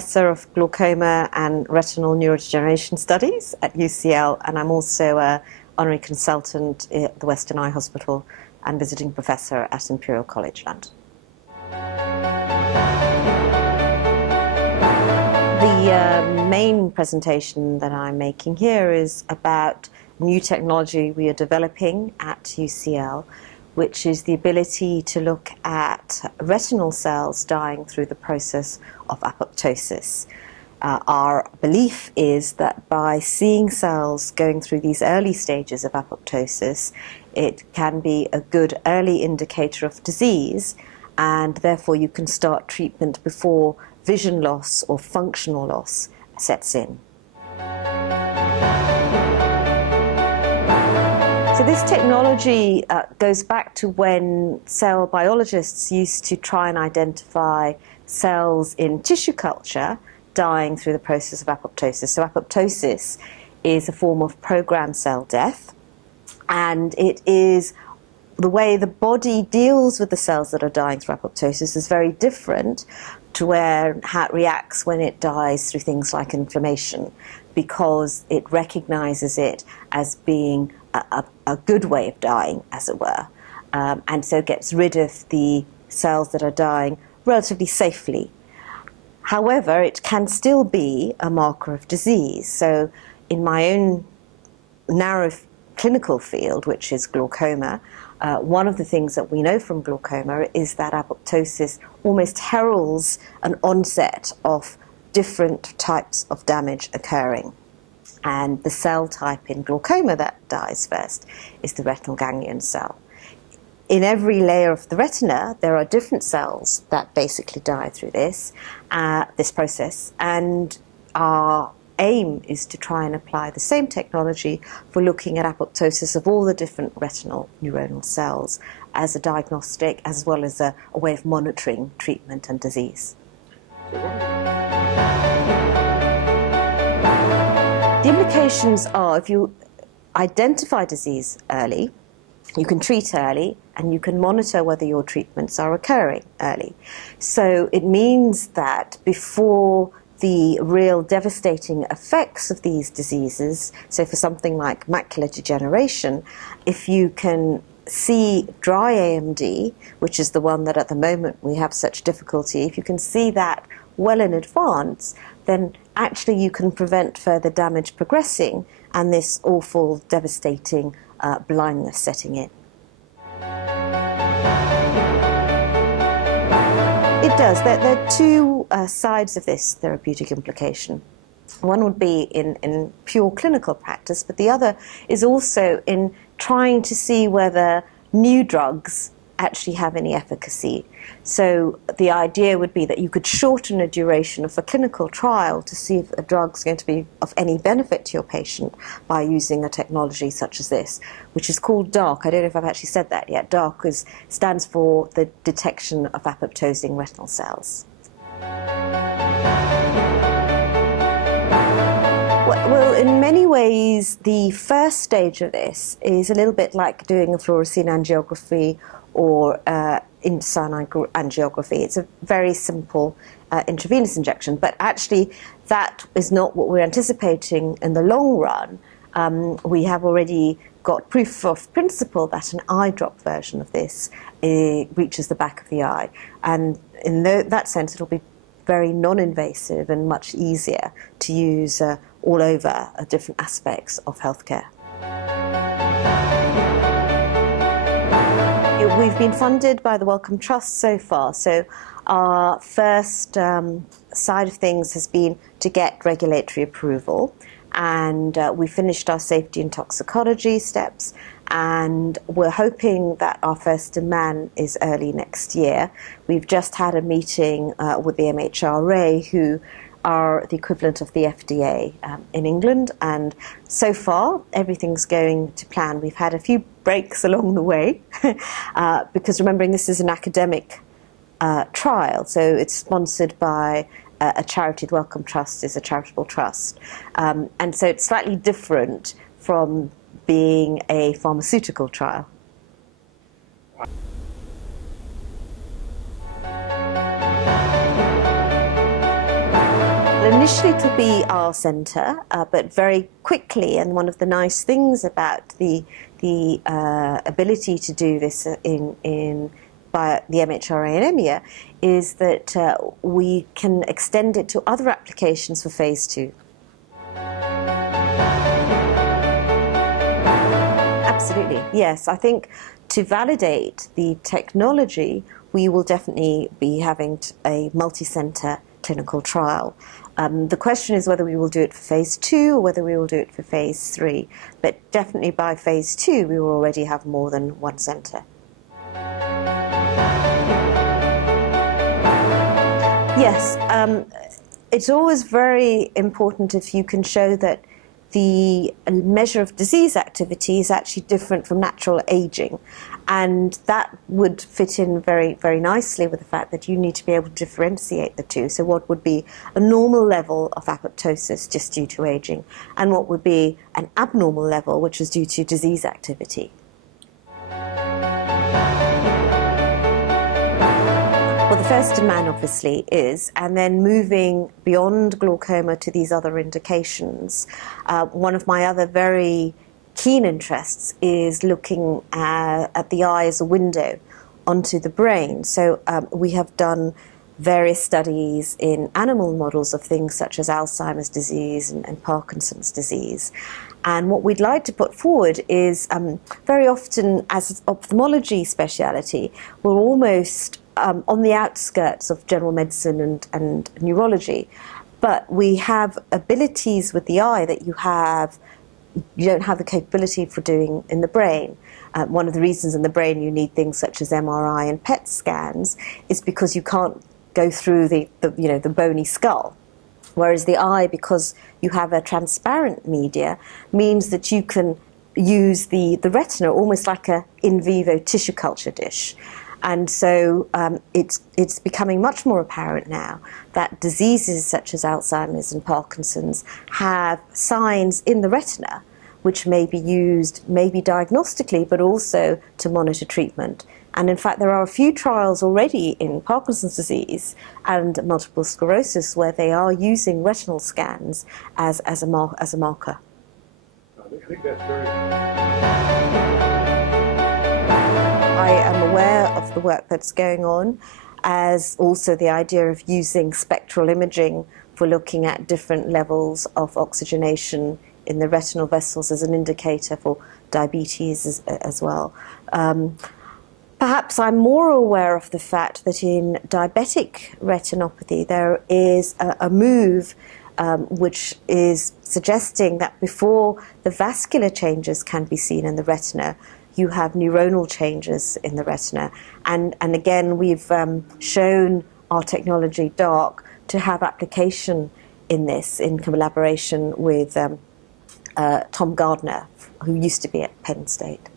Professor of Glaucoma and Retinal Neurodegeneration Studies at UCL, and I'm also an Honorary Consultant at the Western Eye Hospital and Visiting Professor at Imperial College London. The main presentation that I'm making here is about new technology we are developing at UCL, which is the ability to look at retinal cells dying through the process of apoptosis. Our belief is that by seeing cells going through these early stages of apoptosis, it can be a good early indicator of disease, and therefore you can start treatment before vision loss or functional loss sets in. So this technology goes back to when cell biologists used to try and identify cells in tissue culture dying through the process of apoptosis. So apoptosis is a form of programmed cell death, and it is the way the body deals with the cells that are dying through apoptosis is very different to how it reacts when it dies through things like inflammation, because it recognizes it as being a good way of dying, as it were, and so gets rid of the cells that are dying relatively safely. However, it can still be a marker of disease. So in my own narrow clinical field, which is glaucoma, one of the things that we know from glaucoma is that apoptosis almost heralds an onset of different types of damage occurring. And the cell type in glaucoma that dies first is the retinal ganglion cell. In every layer of the retina, there are different cells that basically die through this process, and our aim is to try and apply the same technology for looking at apoptosis of all the different retinal neuronal cells as a diagnostic as well as a way of monitoring treatment and disease. The implications are, if you identify disease early, you can treat early, and you can monitor whether your treatments are occurring early. So it means that before the real devastating effects of these diseases, so for something like macular degeneration, if you can see dry AMD, which is the one that at the moment we have such difficulty, if you can see that well in advance, then actually you can prevent further damage progressing and this awful, devastating blindness setting in. It does. There are two sides of this therapeutic implication. One would be in pure clinical practice, but the other is also in trying to see whether new drugs actually have any efficacy. So the idea would be that you could shorten a duration of a clinical trial to see if a drug's going to be of any benefit to your patient by using a technology such as this, which is called DARC. I don't know if I've actually said that yet. DARC stands for the detection of apoptosing retinal cells. Well, in many ways, the first stage of this is a little bit like doing a fluorescein angiography or indocyanine angiography. It's a very simple intravenous injection, but actually that is not what we're anticipating in the long run. We have already got proof of principle that an eye drop version of this reaches the back of the eye, and in that sense it'll be very non-invasive and much easier to use all over different aspects of healthcare. We've been funded by the Wellcome Trust so far, so our first side of things has been to get regulatory approval, and we finished our safety and toxicology steps, and we're hoping that our first in-man is early next year. We've just had a meeting with the MHRA, who are the equivalent of the FDA in England, and so far everything's going to plan. We've had a few breaks along the way because remembering this is an academic trial, so it's sponsored by a charity. The Wellcome Trust is a charitable trust, and so it's slightly different from being a pharmaceutical trial. Initially it will be our centre, but very quickly, and one of the nice things about the ability to do this by the MHRA and EMEA is that we can extend it to other applications for phase 2. Absolutely, yes. I think to validate the technology, we will definitely be having a multi-centre clinical trial. The question is whether we will do it for phase 2 or whether we will do it for phase 3. But definitely by phase 2, we will already have more than one centre. Yes, it's always very important if you can show that the measure of disease activity is actually different from natural aging. And that would fit in very, very nicely with the fact that you need to be able to differentiate the two. So what would be a normal level of apoptosis just due to aging, and what would be an abnormal level which is due to disease activity. Well, the first in man obviously is, and then moving beyond glaucoma to these other indications. One of my other very keen interests is looking at the eye as a window onto the brain. So we have done various studies in animal models of things such as Alzheimer's disease and Parkinson's disease. And what we'd like to put forward is very often as ophthalmology speciality, we're almost on the outskirts of general medicine and neurology. But we have abilities with the eye that you don't have the capability for doing in the brain. One of the reasons in the brain you need things such as MRI and PET scans is because you can't go through the bony skull. Whereas the eye, because you have a transparent media, means that you can use the retina almost like a in vivo tissue culture dish. And so it's becoming much more apparent now that diseases such as Alzheimer's and Parkinson's have signs in the retina which may be used maybe diagnostically but also to monitor treatment. And in fact there are a few trials already in Parkinson's disease and multiple sclerosis where they are using retinal scans as a marker. I think that's very... I am aware of the work that's going on, as also the idea of using spectral imaging for looking at different levels of oxygenation in the retinal vessels as an indicator for diabetes as well. Perhaps I'm more aware of the fact that in diabetic retinopathy there is a move which is suggesting that before the vascular changes can be seen in the retina, you have neuronal changes in the retina. And again, we've shown our technology, DARC, to have application in this in collaboration with Tom Gardner, who used to be at Penn State.